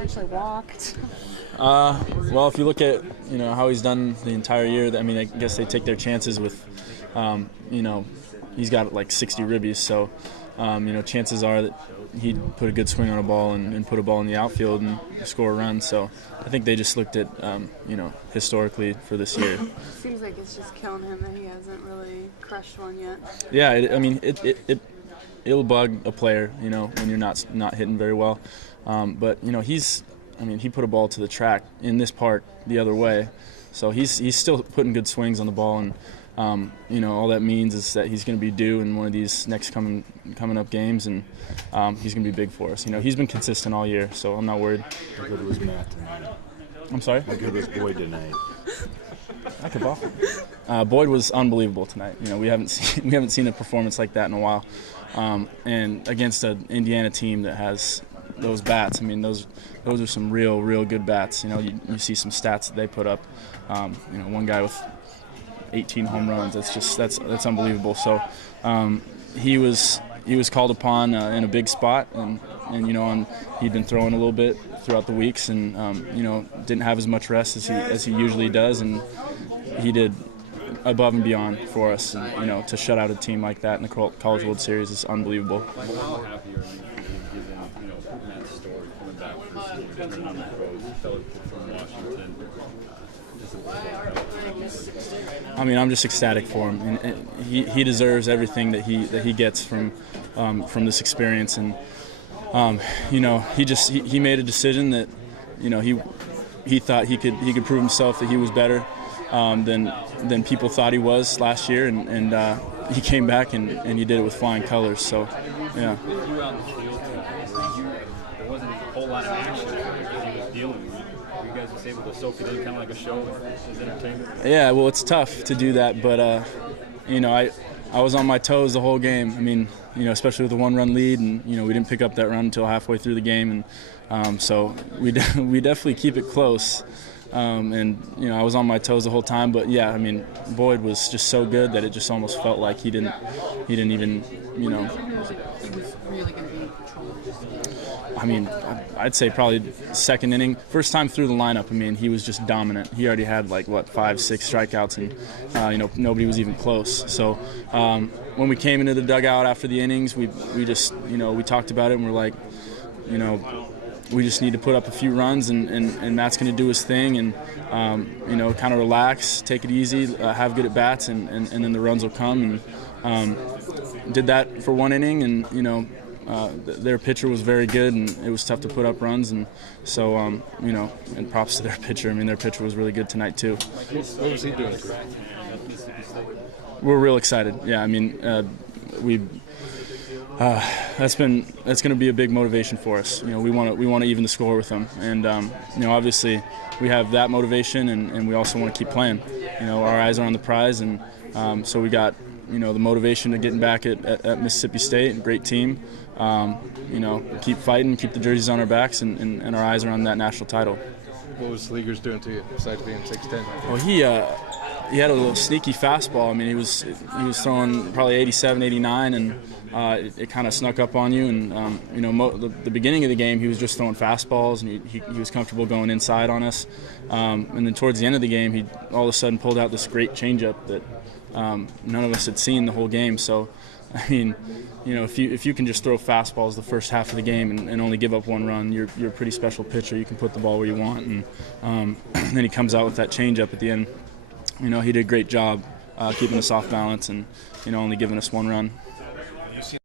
actually walked. Well, if you look at how he's done the entire year, I mean, I guess they take their chances with, he's got like 60 ribbies, so chances are that he'd put a good swing on a ball and put a ball in the outfield and score a run. So I think they just looked at historically for this year. It seems like it's just killing him that he hasn't really crushed one yet. Yeah, it'll bug a player, when you're not hitting very well. But he put a ball to the track in this part the other way, so he's still putting good swings on the ball, and all that means is that he's going to be due in one of these next coming up games, and he's going to be big for us. He's been consistent all year, so I'm not worried. How good was Matt tonight? I'm sorry? How good was Boyd tonight? I could ball. Boyd was unbelievable tonight. We haven't seen a performance like that in a while, and against an Indiana team that has those bats. I mean, those are some real good bats. You see some stats that they put up. One guy with 18 home runs. That's unbelievable. So he was called upon in a big spot, and he'd been throwing a little bit throughout the weeks, and didn't have as much rest as he usually does, and he did above and beyond for us. And, to shut out a team like that in the College World Series is unbelievable. How happy are you given Matt's story coming back from the pros, fellow from Washington? I mean, I'm just ecstatic for him, and he deserves everything that he gets from this experience. And he made a decision that he thought he could prove himself that he was better than people thought he was last year, and he came back and he did it with flying colors. So yeah. You out in the field tonight, there wasn't a whole lot of action because he was dealing with it. You guys just able to soak it in, kind of like a show as entertainment? Yeah, well, it's tough to do that, but I was on my toes the whole game. I mean, especially with the one-run lead, and we didn't pick up that run until halfway through the game, and so we definitely keep it close. And I was on my toes the whole time, but yeah, I mean, Boyd was just so good that it just almost felt like he didn't even. He was really going to be in control. I mean, I'd say probably second inning, first time through the lineup. I mean, he was just dominant. He already had 5, 6 strikeouts, and nobody was even close. So when we came into the dugout after the innings, we just we talked about it, and we're like, we just need to put up a few runs, and Matt's going to do his thing, and kind of relax, take it easy, have good at bats, and then the runs will come. And did that for one inning, and their pitcher was very good, and it was tough to put up runs, and so and props to their pitcher. I mean, their pitcher was really good tonight too. What was he doing? We're real excited. Yeah, I mean, that's going to be a big motivation for us. We want to even the score with them, and obviously we have that motivation, and we also want to keep playing. Our eyes are on the prize, and so we got the motivation of getting back at Mississippi State, a great team. Keep fighting, keep the jerseys on our backs, and our eyes are on that national title. What was Sleeger's doing to you besides being 6'10"? Well, he had a little sneaky fastball. I mean, he was throwing probably 87, 89, and it kind of snuck up on you. And the beginning of the game, he was just throwing fastballs, and he was comfortable going inside on us. And then towards the end of the game, he all of a sudden pulled out this great changeup that none of us had seen the whole game. So, I mean, if you can just throw fastballs the first half of the game and only give up one run, you're a pretty special pitcher. You can put the ball where you want, and then he comes out with that changeup at the end. He did a great job keeping us off balance and only giving us one run.